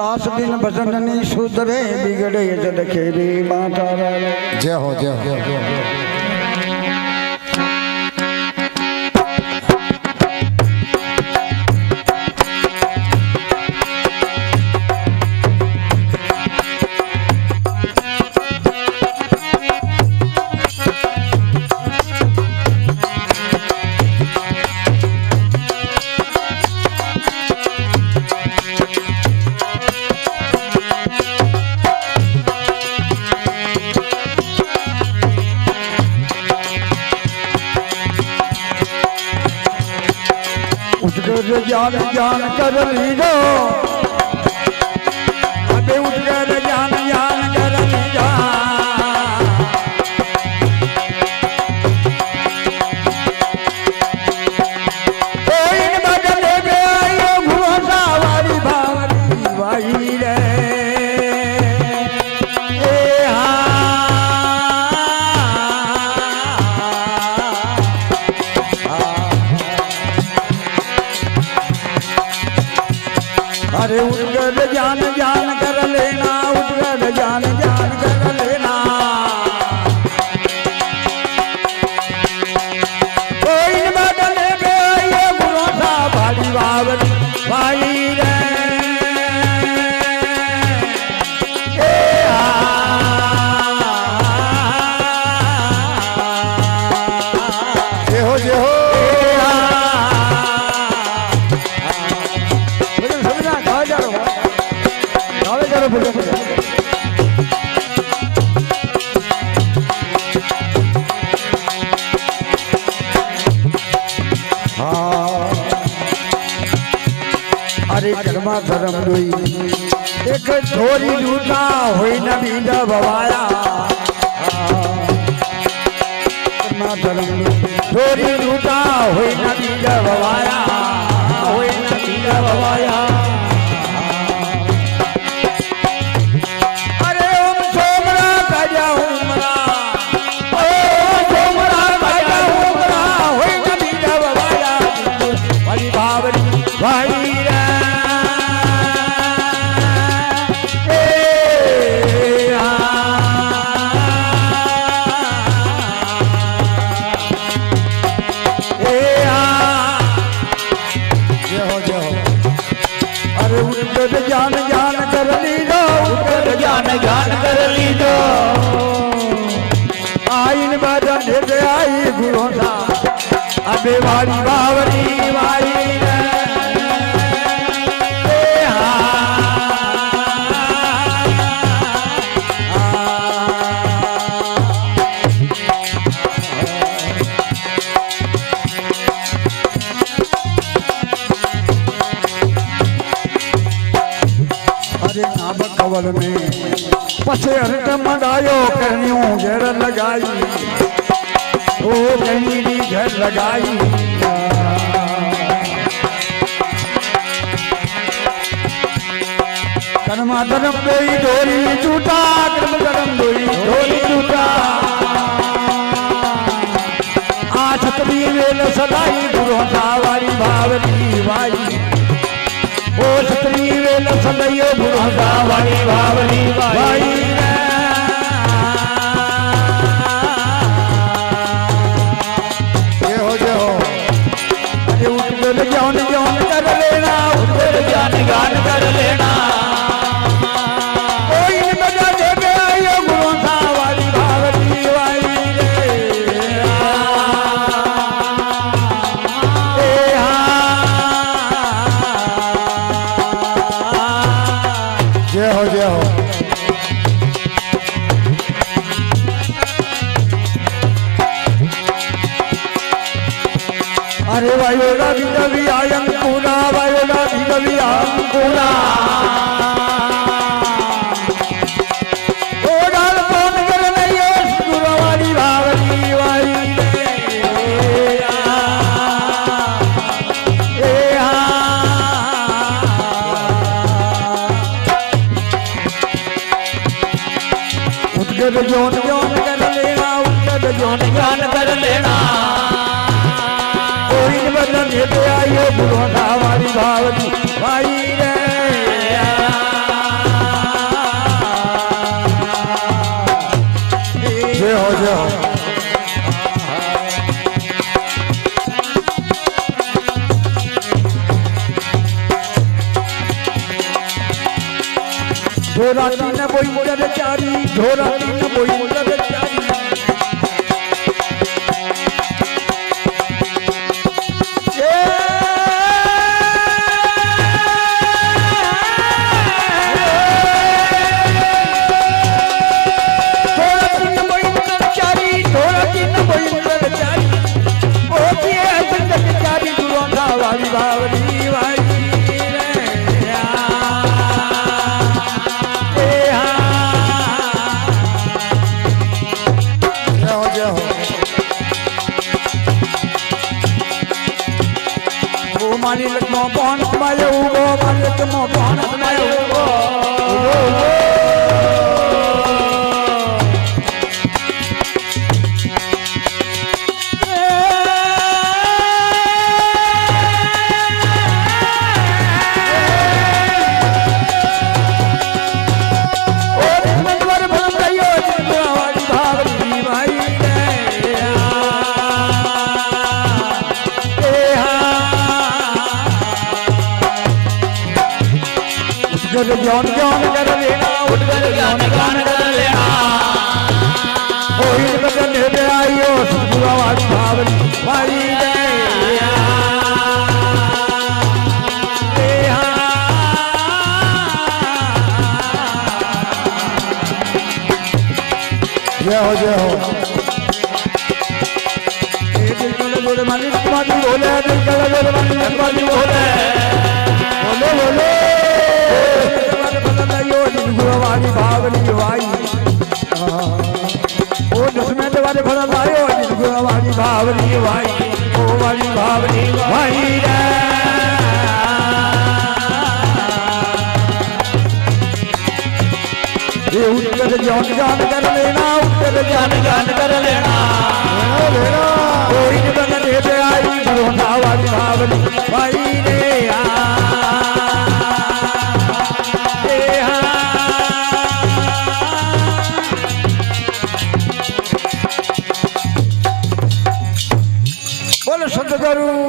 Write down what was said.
सास दिन भजननी सुधरे बिगड़े जद खेरी माता जय हो जय हो जय हो। ज्ञान ज्ञान कर लीजो अबे उठ कर ज्ञान ज्ञान कर लीजा कोई बदले में आयो भरोसा वाली भावनी भाई रे अरे उठकर ज्ञान ज्ञान कर लेना उठकर ज्ञान ज्ञान कर लेना कोई बदले में ये भरोसा भारी बावरी भाई रे जे हो जे हो अरे कर्मा धर्म दुई एक छोरी लूटा हुई न बीजा बवाया कर्मा धर्म छोरी लूटा हुई न बीजा बवाया हुई न बीजा बवाया अरे ओम सोमरा राजा उमरा ओ सोमरा राजा उमरा हुई न बीजा बवाया हरि भावरी भाई ज्ञान ज्ञान कर लीजो उठकर ज्ञान ज्ञान कर लीजो आइन बदन दे आई गुरु सा अबे वाली बावरी वाली कवल में पछे हरट मंगायो कन्यूं घेर लगाई ओ कहीं घेर लगाई कर्मा धर्म दोई डोरी टूटा कर्म धर्म दोई डोरी टूटा आ छतरी वेल सदाई गुरु वाली भावनी भाई ओ छतरी वेल सदैयो भरोसा वाली भावनी भाई जय हो जय हो अरे उठकर ज्ञान ज्ञान कर लेना उठकर ज्ञान ज्ञान कर लेना कोई बजा दे के आयो भरोसा वाली भावनी भाई जय हो जय हो अरे वायोला भी कभी आयन पूरा वायोला भी कभी आयन पूरा ओ डाल कौन कर नहीं गुरु वाली भावनी वाली उठकर जोन जोन कर लेना उठकर जोन ज्ञान कर लेना कोई बदन ये आइए गुरु वाली भावनी भाई रे हो जय हो ધોરાતી ને બોઈ મોડે ચારી ધોરાતી ને બોઈ મોડે ચારી માલિક નો કોણ માયો ઉગો માલિક નો કોણ માયો ઉગો ज्ञान ज्ञान कर लेना उठकर ज्ञान ज्ञान कर लेना कोई बदन में आयो सुखवाद भावनी वाली जय हो जय हो बोले मालिक तुम्हारी बोले दिल का बोले मालिक तुम्हारी बोले बोले बोले गुरुवारी भावनी वाई ओ दसमें वाले फल लायो गुरुवारी भावनी वाई ओ वाली भावनी वाई ये उत्तर जान जान कर लेना उत्तर जान जान कर लेना कोई बन दे आई गुरुवारी भावनी वाई रे संत गुरु